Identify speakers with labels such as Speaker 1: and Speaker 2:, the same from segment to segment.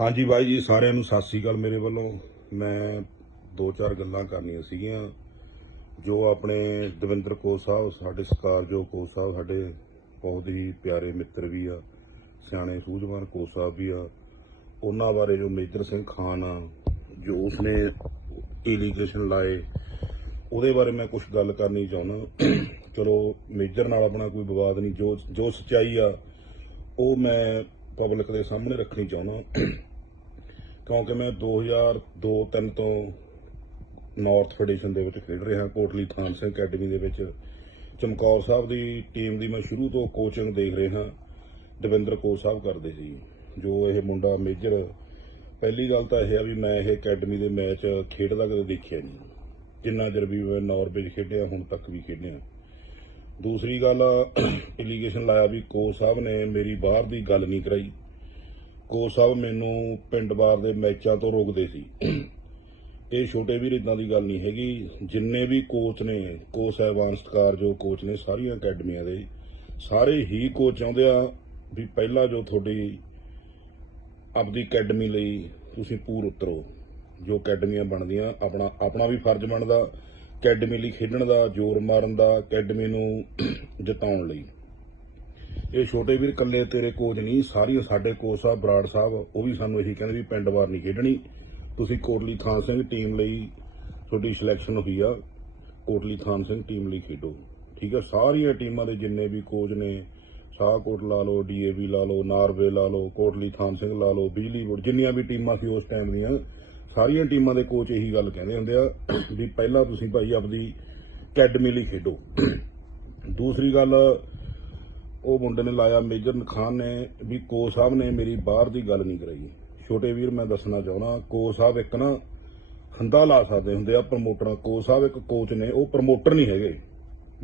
Speaker 1: ਹਾਂਜੀ ਬਾਈ ਜੀ, ਸਾਰਿਆਂ ਨੂੰ ਸਤਿ ਸ੍ਰੀ ਅਕਾਲ ਮੇਰੇ ਵੱਲੋਂ। ਮੈਂ ਦੋ ਚਾਰ ਗੱਲਾਂ ਕਰਨੀਆਂ ਸੀਗੀਆਂ। ਜੋ ਆਪਣੇ ਦਵਿੰਦਰ ਕੋਚ ਸਾਹਿਬ, ਸਾਡੇ ਸਤਿਕਾਰਯੋਗ ਕੋਚ ਸਾਹਿਬ, ਸਾਡੇ ਬਹੁਤ ਹੀ ਪਿਆਰੇ ਮਿੱਤਰ ਵੀ ਆ, ਸਿਆਣੇ ਸੂਝਵਾਨ ਕੋਚ ਸਾਹਿਬ ਵੀ ਆ। ਉਹਨਾਂ ਬਾਰੇ ਜੋ ਮੇਜਰ ਸਿੰਘ ਖਾਨ ਆ, ਜੋ ਉਸਨੇ ਇਲੀਗੇਸ਼ਨ ਲਾਏ, ਉਹਦੇ ਬਾਰੇ ਮੈਂ ਕੁਝ ਗੱਲ ਕਰਨੀ ਚਾਹੁੰਦਾ। ਚਲੋ, ਮੇਜਰ ਨਾਲ ਆਪਣਾ ਕੋਈ ਵਿਵਾਦ ਨਹੀਂ, ਜੋ ਜੋ ਸੱਚਾਈ ਆ, ਉਹ ਮੈਂ ਪਬਲਿਕ ਦੇ ਸਾਹਮਣੇ ਰੱਖਣੀ ਚਾਹੁੰਦਾ। ਕਿਉਂਕਿ ਮੈਂ 2002-3 ਤੋਂ ਨਾਰਥ ਫੈਡਰੇਸ਼ਨ ਦੇ ਵਿੱਚ ਖੇਡ ਰਿਹਾ, ਕੋਟਲੀ ਥਾਨ ਸਿੰਘ ਅਕੈਡਮੀ ਦੇ ਵਿੱਚ। ਚਮਕੌਰ ਸਾਹਿਬ ਦੀ ਟੀਮ ਦੀ ਮੈਂ ਸ਼ੁਰੂ ਤੋਂ ਕੋਚਿੰਗ ਦੇਖ ਰਿਹਾ, ਦਵਿੰਦਰ ਕੋਚ ਸਾਹਿਬ ਕਰਦੇ ਸੀ, ਜੋ ਇਹ ਮੁੰਡਾ ਮੇਜਰ ਪਹਿਲੀ ਗੱਲ ਤਾਂ ਇਹ ਆ ਵੀ ਮੈਂ ਇਹ ਅਕੈਡਮੀ ਦੇ ਮੈਚ ਖੇਡਦਾ ਕਦੇ ਦੇਖਿਆ ਨਹੀਂ। ਜਿੰਨਾ ਚਿਰ ਵੀ ਮੈਂ ਨਾਰਵੇ 'ਚ ਖੇਡਿਆ, ਹੁਣ ਤੱਕ ਵੀ ਖੇਡਿਆ। ਦੂਸਰੀ ਗੱਲ ਇਲੀਗੇਸ਼ਨ ਲਾਇਆ ਵੀ ਕੋਚ ਸਾਹਿਬ ਨੇ ਮੇਰੀ ਬਾਹਰ ਦੀ ਗੱਲ ਨਹੀਂ ਕਰਾਈ। ਕੋਚ ਸਾਹਿਬ ਮੈਨੂੰ ਪਿੰਡ ਬਾਰ ਦੇ ਮੈਚਾਂ ਤੋਂ ਰੋਕਦੇ ਸੀ। ਇਹ ਛੋਟੇ ਵੀਰ ਇਦਾਂ ਦੀ ਗੱਲ ਨਹੀਂ ਹੈਗੀ। ਜਿੰਨੇ ਵੀ ਕੋਚ ਨੇ ਕੋਚ ਸਾਹਿਬਾਨ ਸਤਕਾਰ ਜੋ ਕੋਚ ਨੇ ਸਾਰੀਆਂ ਅਕੈਡਮੀਆਂ ਦੇ ਸਾਰੇ ਹੀ ਕੋਚ ਚਾਹੁੰਦੇ ਆ ਵੀ ਪਹਿਲਾਂ ਜੋ ਤੁਹਾਡੀ ਆਪਦੀ ਅਕੈਡਮੀ ਲਈ ਤੁਸੀਂ ਪੂਰ ਉਤਰੋ। ਜੋ ਅਕੈਡਮੀਆਂ ਬਣਦੀਆਂ ਆਪਣਾ ਆਪਣਾ ਵੀ ਫਰਜ਼ ਬਣਦਾ। ਅਕੈਡਮੀ ਲਈ ਖੇਡਣ ਦਾ ਜ਼ੋਰ ਮਾਰਨ ਦਾ ਅਕੈਡਮੀ ਨੂੰ ਜਿਤਾਉਣ ਲਈ। ਇਹ ਛੋਟੇ ਵੀਰ ਕੱਲੇ ਤੇਰੇ ਕੋਚ ਨਹੀਂ ਸਾਰੀਆਂ ਸਾਡੇ ਕੋਚ ਸਾਹਿਬ, ਬਰਾੜ ਸਾਹਿਬ, ਉਹ ਵੀ ਸਾਨੂੰ ਇਹੀ ਕਹਿੰਦੇ ਵੀ ਪਿੰਡ ਵਾਰ ਨਹੀਂ ਖੇਡਣੀ। ਤੁਸੀਂ ਕੋਟਲੀ ਖਾਨ ਸਿੰਘ ਟੀਮ ਲਈ ਤੁਹਾਡੀ ਸਿਲੈਕਸ਼ਨ ਹੋਈ ਆ। ਕੋਟਲੀ ਖਾਨ ਸਿੰਘ ਟੀਮ ਲਈ ਖੇਡੋ। ਠੀਕ ਆ? ਸਾਰੀਆਂ ਟੀਮਾਂ ਦੇ ਜਿੰਨੇ ਵੀ ਕੋਚ ਨੇ, ਸ਼ਾਹਕੋਟ ਲਾ ਲਓ ਡੀਏਵੀ ਲਾ ਲਓ, ਨਾਰਵੇ ਲਾ ਲਓ, ਕੋਟਲੀ ਖਾਨ ਸਿੰਘ ਲਾ ਲਓ, ਬਿਜਲੀ ਬੋਰਡ, ਜਿੰਨੀਆਂ ਵੀ ਟੀਮਾਂ ਸੀ ਉਸ ਟਾਈਮ ਦੀਆਂ, ਸਾਰੀਆਂ ਟੀਮਾਂ ਦੇ ਕੋਚ ਇਹੀ ਗੱਲ ਕਹਿੰਦੇ ਹੁੰਦੇ ਆ ਵੀ ਪਹਿਲਾਂ ਤੁਸੀਂ ਭਾਈ ਆਪਦੀ ਅਕੈਡਮੀ ਲਈ ਖੇਡੋ। ਦੂਸਰੀ ਗੱਲ ਉਹ ਮੁੰਡੇ ਨੇ ਲਾਇਆ, ਮੇਜਰ ਨਖਾਨ ਨੇ ਵੀ ਕੋ ਸਾਹਿਬ ਨੇ ਮੇਰੀ ਬਾਹਰ ਦੀ ਗੱਲ ਨਹੀਂ ਕਰਾਈ। ਛੋਟੇ ਵੀਰ, ਮੈਂ ਦੱਸਣਾ ਚਾਹੁੰਦਾ, ਕੋ ਸਾਹਿਬ ਇੱਕ ਨਾ ਖੰਦਾ ਲਾ ਸਕਦੇ ਹੁੰਦੇ ਆ ਪ੍ਰਮੋਟਰਾਂ। ਕੋ ਸਾਹਿਬ ਇੱਕ ਕੋਚ ਨੇ, ਉਹ ਪ੍ਰਮੋਟਰ ਨਹੀਂ ਹੈਗੇ।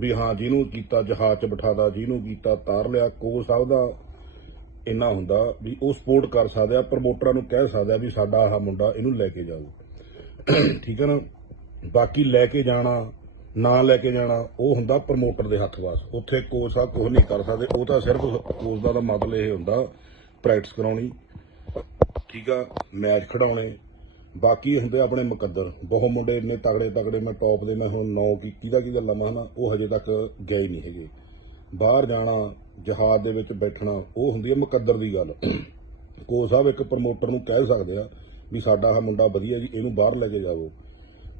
Speaker 1: ਵੀ ਹਾਂ, ਜਿਹਨੂੰ ਕੀਤਾ ਜਹਾਜ਼ 'ਚ ਬਿਠਾਦਾ, ਜਿਹਨੂੰ ਕੀਤਾ ਤਾਰ ਲਿਆ, ਕੋ ਸਾਹਿਬ ਦਾ ਇੰਨਾ ਹੁੰਦਾ ਵੀ ਉਹ ਸਪੋਰਟ ਕਰ ਸਕਦਾ ਪ੍ਰਮੋਟਰਾਂ ਨੂੰ ਕਹਿ ਸਕਦਾ ਵੀ ਸਾਡਾ ਆਹ ਮੁੰਡਾ ਇਹਨੂੰ ਲੈ ਕੇ ਜਾਓ ਠੀਕ ਹੈ ਨਾ? ਬਾਕੀ ਲੈ ਕੇ ਜਾਣਾ ਨਾ ਲੈ ਕੇ ਜਾਣਾ, ਉਹ ਹੁੰਦਾ ਪ੍ਰਮੋਟਰ ਦੇ ਹੱਥ ਵਾਸ। ਉੱਥੇ ਕੋਚ ਸਾਹਿਬ ਕੁਝ ਨਹੀਂ ਕਰ ਸਕਦੇ, ਉਹ ਤਾਂ ਸਿਰਫ ਕੋਚ ਦਾ ਮਤਲਬ ਇਹ ਹੁੰਦਾ ਪ੍ਰੈਕਟਿਸ ਕਰਾਉਣੀ, ਠੀਕ ਆ ਮੈਚ ਖਿਡਾਉਣੇ। ਬਾਕੀ ਹੁੰਦੇ ਆਪਣੇ ਮੁਕੱਦਰ। ਬਹੁਤ ਮੁੰਡੇ ਇੰਨੇ ਤਗੜੇ ਤਗੜੇ, ਮੈਂ ਟੌਪ ਦੇ, ਮੈਂ ਹੁਣ 9 ਕੀ ਕਿਹਦਾ ਕੀ ਗੱਲਾਂ ਮੈਂ ਹਨਾ, ਉਹ ਹਜੇ ਤੱਕ ਗਏ ਹੀ ਨਹੀਂ ਹੈਗੇ। ਬਾਹਰ ਜਾਣਾ, ਜਹਾਜ਼ ਦੇ ਵਿੱਚ ਬੈਠਣਾ, ਉਹ ਹੁੰਦੀ ਹੈ ਮੁਕੱਦਰ ਦੀ ਗੱਲ। ਕੋਚ ਸਾਹਿਬ ਇੱਕ ਪ੍ਰਮੋਟਰ ਨੂੰ ਕਹਿ ਸਕਦੇ ਆ ਵੀ ਸਾਡਾ ਆਹ ਮੁੰਡਾ ਵਧੀਆ ਜੀ, ਇਹਨੂੰ ਬਾਹਰ ਲੈ ਕੇ ਜਾਵੋ।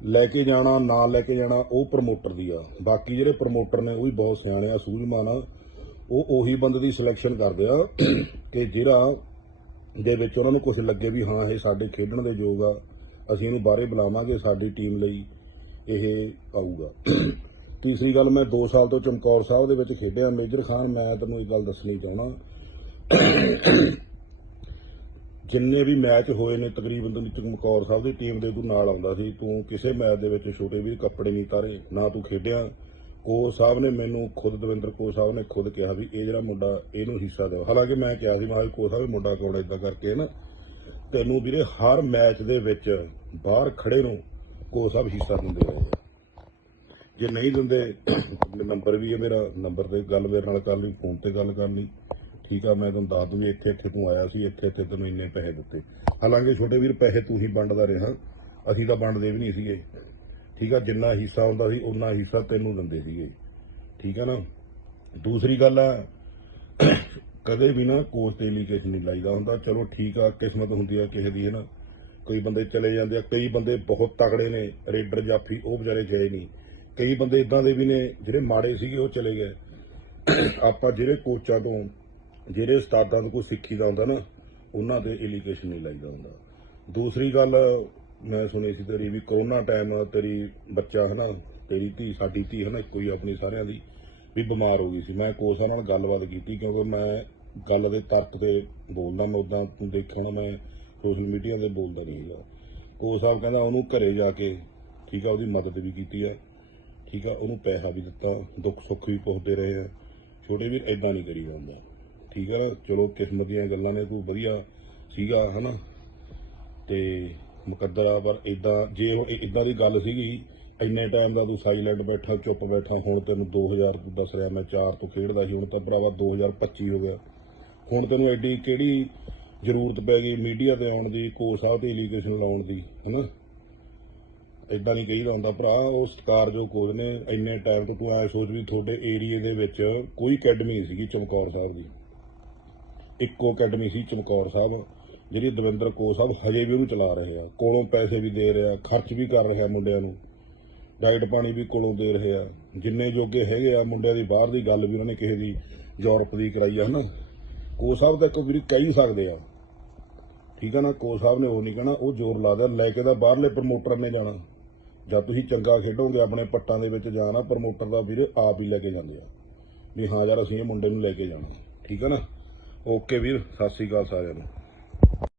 Speaker 1: ਲੈ ਕੇ ਜਾਣਾ ਨਾ ਲੈ ਕੇ ਜਾਣਾ, ਉਹ ਪ੍ਰਮੋਟਰ ਦੀ ਆ। ਬਾਕੀ ਜਿਹੜੇ ਪ੍ਰਮੋਟਰ ਨੇ, ਉਹ ਵੀ ਬਹੁਤ ਸਿਆਣੇ ਆ, ਸੂਝਵਾਨ ਆ। ਉਹ ਉਹੀ ਬੰਦੇ ਦੀ ਸਿਲੈਕਸ਼ਨ ਕਰਦੇ ਆ ਕਿ ਜਿਹੜਾ ਦੇ ਵਿੱਚ ਉਹਨਾਂ ਨੂੰ ਕੁਝ ਲੱਗੇ ਵੀ ਹਾਂ, ਇਹ ਸਾਡੇ ਖੇਡਣ ਦੇ ਯੋਗ ਆ, ਅਸੀਂ ਇਹਨੂੰ ਬਾਹਰੇ ਬੁਲਾਵਾਂਗੇ ਸਾਡੀ ਟੀਮ ਲਈ, ਇਹ ਆਊਗਾ। ਤੀਸਰੀ ਗੱਲ, ਮੈਂ 2 ਸਾਲ ਤੋਂ ਚਮਕੌਰ ਸਾਹਿਬ ਦੇ ਵਿੱਚ ਖੇਡਿਆ। ਮੇਜਰ ਖਾਨ, ਮੈਂ ਤੈਨੂੰ ਇੱਕ ਗੱਲ ਦੱਸਣੀ ਚਾਹਣਾ ਜਿੰਨੇ ਵੀ ਮੈਚ ਹੋਏ ਨੇ, ਤਕਰੀਬਨ ਤੂੰ ਚਮਕੌਰ ਸਾਹਿਬ ਦੀ ਟੀਮ ਦੇ ਤੂੰ ਨਾਲ ਆਉਂਦਾ ਸੀ। ਤੂੰ ਕਿਸੇ ਮੈਚ ਦੇ ਵਿੱਚ ਛੋਟੇ ਵੀਰ ਕੱਪੜੇ ਨਹੀਂ ਤਾਰੇ, ਨਾ ਤੂੰ ਖੇਡਿਆ। ਕੋਚ ਸਾਹਿਬ ਨੇ ਮੈਨੂੰ ਖੁਦ, ਦਵਿੰਦਰ ਕੋਚ ਸਾਹਿਬ ਨੇ ਖੁਦ ਕਿਹਾ ਵੀ ਇਹ ਜਿਹੜਾ ਮੁੰਡਾ, ਇਹਨੂੰ ਹਿੱਸਾ ਦਿਓ। ਹਾਲਾਂਕਿ ਮੈਂ ਕਿਹਾ ਸੀ ਮੈਂ ਕੋਚ ਸਾਹਿਬ ਮੁੰਡਾ ਕੌਣ ਇਦਾਂ ਕਰਕੇ ਨਾ। ਤੈਨੂੰ ਵੀਰੇ ਹਰ ਮੈਚ ਦੇ ਵਿੱਚ ਬਾਹਰ ਖੜੇ ਨੂੰ ਕੋਚ ਸਾਹਿਬ ਹਿੱਸਾ ਦਿੰਦੇ ਰਹੇ ਜੇ ਨਹੀਂ ਦਿੰਦੇ, ਨੰਬਰ ਵੀ ਹੈ ਮੇਰਾ, ਨੰਬਰ ਤੇ ਗੱਲ ਮੇਰੇ ਨਾਲ ਕਰ ਲਈ, ਫੋਨ ਤੇ ਗੱਲ ਕਰ ਲਈ। ਠੀਕ ਆ, ਮੈਂ ਤੁਹਾਨੂੰ ਦੱਸ ਦੂੰ ਵੀ ਇੱਥੇ ਇੱਥੇ ਤੂੰ ਆਇਆ ਸੀ, ਇੱਥੇ ਇੱਥੇ ਤੈਨੂੰ ਇੰਨੇ ਪੈਸੇ ਦਿੱਤੇ। ਹਾਲਾਂਕਿ ਛੋਟੇ ਵੀਰ, ਪੈਸੇ ਤੂੰ ਹੀ ਵੰਡਦਾ ਰਿਹਾ। ਅਸੀਂ ਤਾਂ ਵੰਡਦੇ ਵੀ ਨਹੀਂ ਸੀਗੇ। ਠੀਕ ਆ, ਜਿੰਨਾ ਹਿੱਸਾ ਹੁੰਦਾ ਸੀ ਉਨਾ ਹਿੱਸਾ ਤੈਨੂੰ ਦਿੰਦੇ ਸੀਗੇ। ਠੀਕ ਆ ਨਾ? ਦੂਸਰੀ ਗੱਲ ਆ, ਕਦੇ ਵੀ ਨਾ ਕੋਚ ਤੇ ਐਲੀਗੇਸ਼ਨ ਨਹੀਂ ਲਾਈਦਾ ਹੁੰਦਾ। ਚਲੋ ਠੀਕ ਆ, ਕਿਸਮਤ ਹੁੰਦੀ ਆ ਕਿਸੇ ਦੀ ਹੈ ਨਾ ਕਈ ਬੰਦੇ ਚਲੇ ਜਾਂਦੇ ਆ, ਕਈ ਬੰਦੇ ਬਹੁਤ ਤਕੜੇ ਨੇ, ਰੇਡਰ ਜਾਫੀ ਉਹ ਵਿਚਾਰੇ ਗਏ ਨਹੀਂ। ਕਈ ਬੰਦੇ ਇਦਾਂ ਦੇ ਵੀ ਨੇ, ਜਿਹੜੇ ਮਾੜੇ ਸੀਗੇ, ਉਹ ਚਲੇ ਗਏ। ਆਪਾਂ ਜਿਹੜੇ ਕੋਚਾਂ ਤੋਂ ਜਿਹੜੇ ਉਸਤਾਦਾਂ ਤੋਂ ਕੋਈ ਸਿੱਖੀ ਦਾ ਹੁੰਦਾ ਨਾ, ਉਹਨਾਂ ਤੇ ਐਲੀਗੇਸ਼ਨ ਨਹੀਂ ਲਾਈਦਾ ਹੁੰਦਾ। ਦੂਸਰੀ ਗੱਲ, ਮੈਂ ਸੁਣੀ ਸੀ ਤੇਰੀ ਵੀ ਕਰੋਨਾ ਟਾਈਮ ਤੇਰੀ ਬੱਚਾ ਹੈ ਨਾ ਤੇਰੀ ਧੀ, ਸਾਡੀ ਧੀ ਹੈ ਨਾ ਇੱਕੋ ਹੀ ਆਪਣੀ ਸਾਰਿਆਂ ਦੀ, ਵੀ ਬਿਮਾਰ ਹੋ ਗਈ ਸੀ। ਮੈਂ ਕੋਚਾਂ ਨਾਲ ਗੱਲਬਾਤ ਕੀਤੀ ਕਿਉਂਕਿ ਮੈਂ ਗੱਲ ਦੇ ਤਰਕ ਤੇ ਬੋਲਦਾ, ਮੈਂ ਉਦਾਂ ਤੂੰ ਮੈਂ ਸੋਸ਼ਲ ਮੀਡੀਆ ਤੇ ਬੋਲਦਾ ਨਹੀਂ ਹੈਗਾ। ਕੋਚ ਸਾਹਿਬ ਕਹਿੰਦਾ ਉਹਨੂੰ ਘਰੇ ਜਾ ਕੇ, ਠੀਕ ਆ, ਉਹਦੀ ਮਦਦ ਵੀ ਕੀਤੀ ਆ, ਠੀਕ ਆ, ਉਹਨੂੰ ਪੈਸਾ ਵੀ ਦਿੱਤਾ ਦੁੱਖ ਸੁੱਖ ਵੀ ਪਹੁੰਚਦੇ ਰਹੇ ਆ। ਛੋਟੇ ਵੀਰ ਐਦਾਂ ਨਹੀਂ ਕਰੀ ਜਾਂਦਾ ਠੀਕ ਹੈ ਨਾ ਚਲੋ ਕਿਸਮਤ ਦੀਆਂ ਗੱਲਾਂ ਨੇ, ਤੂੰ ਵਧੀਆ ਸੀਗਾ, ਹਨਾ? ਤੇ ਮੁਕੱਦਰ ਆ ਪਰ ਇਦਾਂ ਜੇ ਹੁਣ ਇਦਾਂ ਦੀ ਗੱਲ ਸੀਗੀ, ਇੰਨੇ ਟਾਈਮ ਦਾ ਤੂੰ ਸਾਈਲੈਂਟ ਬੈਠਾ, ਚੁੱਪ ਬੈਠਾ, ਹੁਣ ਤੈਨੂੰ 2000 ਤੂੰ ਦੱਸ ਰਿਹਾ, ਮੈਂ 4 ਤੋਂ ਖੇਡਦਾ ਸੀ, ਹੁਣ ਤਾਂ ਭਰਾਵਾ 2025 ਹੋ ਗਿਆ। ਹੁਣ ਤੈਨੂੰ ਐਡੀ ਕਿਹੜੀ ਜ਼ਰੂਰਤ ਪੈ ਗਈ ਮੀਡੀਆ ਤੇ ਆਉਣ ਦੀ ਕੋਚ ਸਾਹਿਬ ਤੇ ਐਲੀਗੇਸ਼ਨ ਲਾਉਣ ਦੀ, ਹੈਨਾ? ਇਦਾਂ ਨਹੀਂ ਕਹੀਦਾ ਹੁੰਦਾ, ਭਰਾ, ਉਹ ਸਤਿਕਾਰਯੋਗ ਕੋਚ ਨੇ, ਇੰਨੇ ਟਾਈਮ ਤੋਂ ਤੂੰ ਐ ਸੋਚ ਵੀ ਤੁਹਾਡੇ ਏਰੀਏ ਦੇ ਵਿੱਚ ਕੋਈ ਅਕੈਡਮੀ ਨਹੀਂ ਸੀਗੀ ਚਮਕੌਰ ਸਾਹਿਬ ਦੀ। ਇੱਕੋ ਅਕੈਡਮੀ ਸੀ ਚਮਕੌਰ ਸਾਹਿਬ, ਜਿਹੜੀ ਦਵਿੰਦਰ ਕੋਚ ਸਾਹਿਬ ਹਜੇ ਵੀ ਉਹਨੂੰ ਚਲਾ ਰਹੇ ਆ। ਕੋਲੋਂ ਪੈਸੇ ਵੀ ਦੇ ਰਿਹਾ, ਖਰਚ ਵੀ ਕਰ ਰਿਹਾ ਮੁੰਡਿਆਂ ਨੂੰ। ਡਾਈਟ ਪਾਣੀ ਵੀ ਕੋਲੋਂ ਦੇ ਰਹੇ ਆ। ਜਿੰਨੇ ਜੋਗੇ ਹੈਗੇ ਆ ਮੁੰਡਿਆਂ ਦੀ ਬਾਹਰ ਦੀ ਗੱਲ ਵੀ ਉਹਨਾਂ ਨੇ ਕਿਸੇ ਦੀ ਯੂਰਪ ਦੀ ਕਰਾਈ ਆ, ਹਨਾ? ਕੋ ਸਾਹਿਬ ਤਾਂ ਇੱਕ ਵੀਰ ਕਹਿ ਹੀ ਸਕਦੇ ਆ। ਠੀਕ ਆ ਨਾ ਕੋ ਸਾਹਿਬ ਨੇ ਉਹ ਨਹੀਂ ਕਹਿਣਾ, ਉਹ ਜ਼ੋਰ ਲਾ ਦਿਆ, ਲੈ ਕੇ ਤਾਂ ਬਾਹਰਲੇ ਪ੍ਰਮੋਟਰ ਨੇ ਜਾਣਾ। ਜਦ ਤੁਸੀਂ ਚੰਗਾ ਖੇਡੋਗੇ, ਆਪਣੇ ਪੱਟਾਂ ਦੇ ਵਿੱਚ ਜਾਣਾ ਪ੍ਰਮੋਟਰ ਦਾ ਵੀਰੇ ਆਪ ਹੀ ਲੈ ਕੇ ਜਾਂਦੇ ਆ। ਵੀ ਹਾਂ ਯਾਰ, ਅਸੀਂ ਇਹ ਮੁੰਡੇ ਨੂੰ ਲੈ ਕੇ ਜਾਣਾ। ਠੀਕ ਆ ਨਾ? ਓਕੇ ਵੀਰ ਸਤਿ ਸ੍ਰੀ ਅਕਾਲ ਸਾਰਿਆਂ ਨੂੰ।